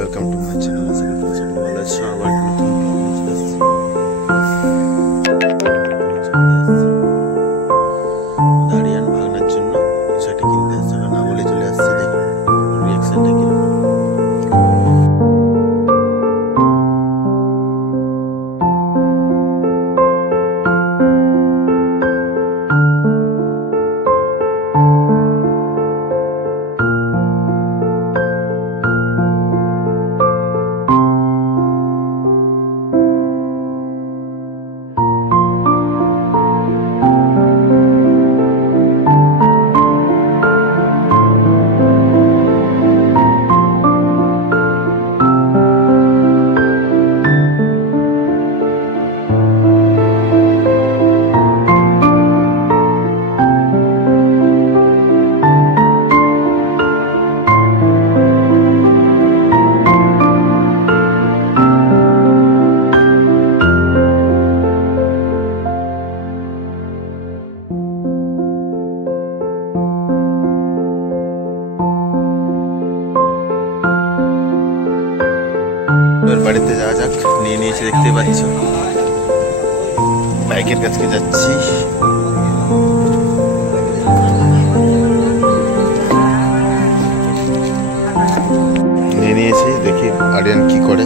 Welcome to my channel. আশা করি তোমরা সবাই ভালো আছো। আবার নতুন ব্লগ নিয়ে চলে এসেছি। দাঁড়িয়ান ভাগনার জন্য কিছু একটা কিনতে আসছে, না বলে চলে আসছে। দেখি রিয়াকশনটা কিরকম। এবার বাড়িতে যাওয়া যাক। নিয়ে নিয়েছি, দেখতে পাচ্ছ। বাইকের কাছে যাচ্ছি। নিয়ে নিয়েছি, দেখি আরিয়ান কি করে।